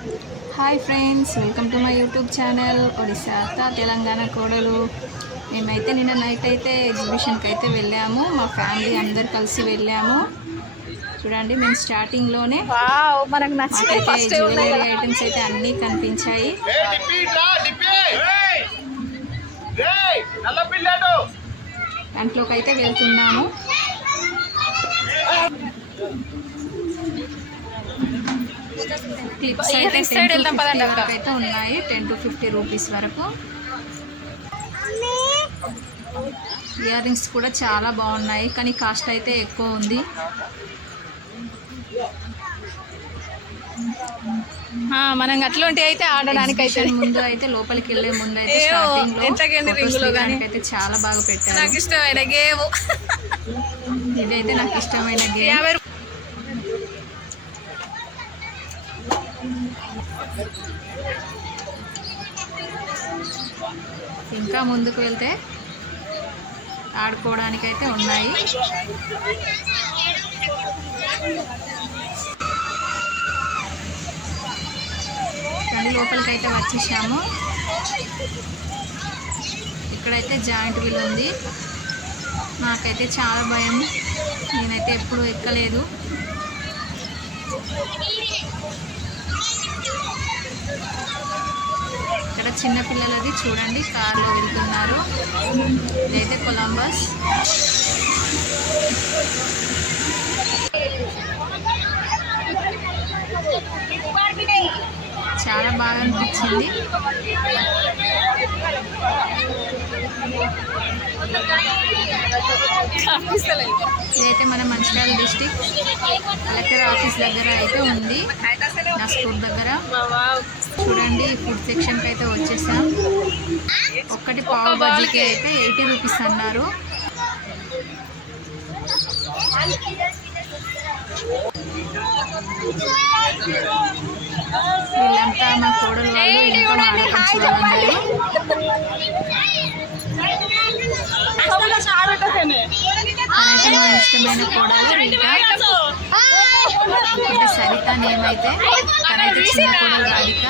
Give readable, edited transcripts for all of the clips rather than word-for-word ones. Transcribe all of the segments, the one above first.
Hi friends, welcome to my YouTube channel Odisha Telangana కోడలు. మేమైతే నిన్న నైట్ అయితే ఎగ్జిబిషన్కి అయితే వెళ్ళాము. మా ఫ్యామిలీ అందరు కలిసి వెళ్ళాము. చూడండి, మేము స్టార్టింగ్లోనే మాకైతే జ్యువెలరీ ఐటమ్స్ అయితే అన్నీ కనిపించాయి. దాంట్లోకి అయితే వెళ్తున్నాము. క్లిప్స్ అయితే 10 to 50 వరకు అయితే ఉన్నాయి. 10 to 50 రూపీస్ వరకు. ఇయర్ రింగ్స్ కూడా చాలా బాగున్నాయి, కానీ కాస్ట్ అయితే ఎక్కువ ఉంది. మనం అట్లాంటి అయితే ఆడడానికి అయితే ముందు అయితే లోపలికి వెళ్ళే ముందు అయితే స్టార్టింగ్ లో అయితే చాలా బాగా పెట్టారు. నాకు ఇష్టమైన గేమ్ ఇదైతే నాకు ఇష్టమైన గేమ్. ఇంకా ముందుకు వెళ్తే ఆడుకోవడానికి అయితే ఉన్నాయి. రండి, లోపలికి అయితే వచ్చేసాము. ఇక్కడైతే జాయింట్ వీల్ ఉంది. నాకైతే చాలా భయం, నేనైతే ఎప్పుడూ ఎక్కలేదు. ఇక్కడ చిన్నపిల్లలది చూడండి, కార్లో వెళ్తున్నారు. ఇదైతే కొలంబస్. చాలా బాగా అనిపించింది. ఇదైతే మన మంచిర్యాల డిస్ట్రిక్ట్ కలెక్టర్ ఆఫీస్ దగ్గర అయితే ఉంది, నా స్కూల్ దగ్గర. చూడండి, ఫుడ్ సెక్షన్కి అయితే వచ్చేసాం. ఒక్కటి పావు బజ్జీకి అయితే 80 రూపీస్ అన్నారు. వీళ్ళంతా మా కోడలు వాళ్ళు, ఇంకా మా ఆడపడుచు వాళ్ళందరూ. తనైతే మా ఇష్టమైన కోడలు రీటా, అంటే సరిత నేమైతే. తనైతే చిన్న కోడలు రాధిక,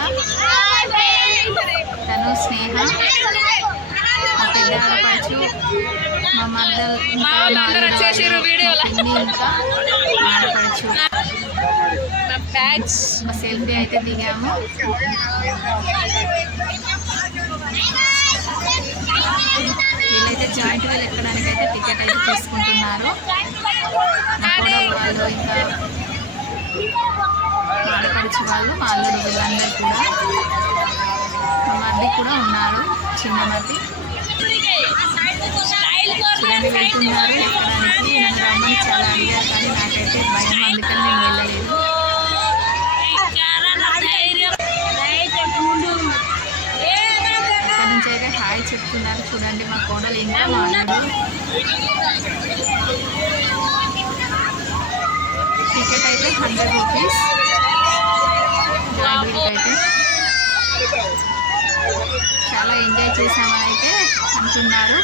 తను స్నేహ, మా పెద్ద ఆడపడుచు, మా మర్దలు, ఇంకా పిన్ని, ఇంకా ఆడపడుచు. మా సెల్ఫీ అయితే దిగాము. వీళ్ళైతే జాయింట్ వీల్ ఎక్కడానికి అయితే టికెట్ అయితే తీసుకుంటున్నారు. మా కోడలు వాళ్ళు, ఇంకా ఆడపడుచు వాళ్ళు, మా అల్లుడు, వీళ్ళందరూ కూడా. మా మర్ది కూడా ఉన్నారు, చిన్న మర్ది. చూడండి, వెళ్తున్నారు ఎక్కడానికి. నన్ను రమ్మని చాలా అడిగారు, కానీ నాకైతే భయం, అందుకని నేను వెళ్ళలేదు. ఇక్కడ నుంచి అయితే హాయ్ చెప్తున్నారు. చూడండి, మా కోడలు ఇంకా మా అల్లుడు. టికెట్ అయితే 100 రూపీస్. జాయింట్ వీల్కి అయితే చాలా ఎంజాయ్ చేసామని అయితే అంటున్నారు.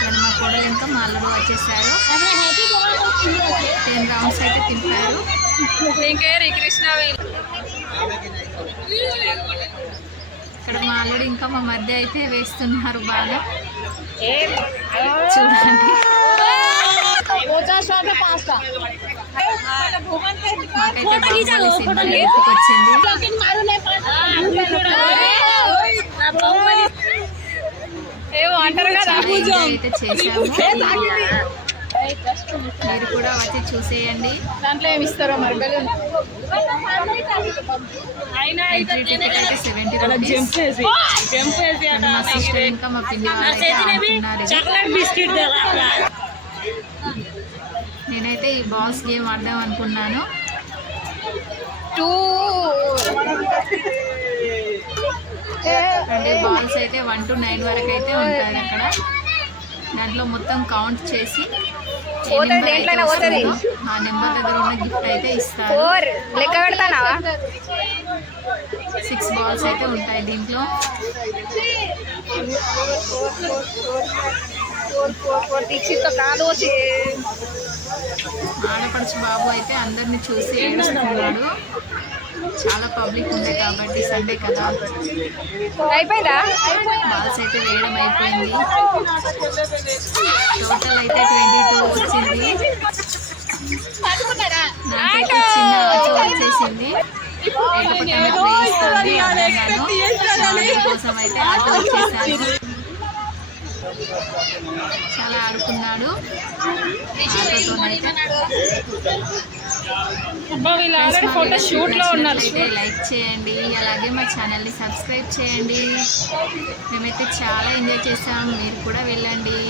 నేను మా కోడలు ఇంకా మా అల్లుడు వచ్చేసారు. 10 రౌండ్స్ అయితే తింటారు. ఇక్కడ మా అల్లుడు ఇంకా మా మధ్య అయితే వేస్తున్నారు బాగా. చూడండి, మాకైతే బాహుబలి సినిమా గుర్తుకొచ్చింది. అయితే చేసాము. మీరు కూడా వచ్చి చూసేయండి. దాంట్లో ఏమి ఇస్తారో మరి. ఎంట్రీ టికెట్ అయితే 70 రూపీస్. మా సిస్టర్ ఇంకా మా పిన్ని వాళ్ళైతే ఆడుతున్నారు. నేనైతే ఈ బాల్స్ గేమ్ ఆడదాం అనుకున్నాను. అంటే బాల్స్ అయితే 1 to 9 వరకు అయితే ఉంటాయి అక్కడ. దాంట్లో మొత్తం కౌంట్ చేసి ఆ నెంబర్ దగ్గర ఉన్న గిఫ్ట్ అయితే ఇస్తారు. 6 బాల్స్ అయితే ఉంటాయి దీంట్లో. ఆడపడుచు బాబు అయితే అందరిని చూసి ఏడుస్తున్నాడు. చాలా పబ్లిక్ ఉండే కాబట్టి సండే కదా. అయిపోయిందా? బాల్స్ అయితే వేయడం అయిపోయింది. టోటల్ అయితే 22 వచ్చింది. నాకైతే చిన్న ఆటో వచ్చేసింది. ఎటు పక్కన వేయిస్తుంది అన్నాను. కోసం అయితే ఆటో వచ్చేసాను. చాలా ఆడుకున్నాడు ఆటోతోనైతే. వీళ్ళు ఆల్రెడీ ఫోటో షూట్ లో ఉన్నారు. లైక్ చేయండి, అలాగే మా ఛానల్ని సబ్స్క్రైబ్ చేయండి. మేమైతే చాలా ఎంజాయ్ చేసాం, మీరు కూడా వెళ్ళండి.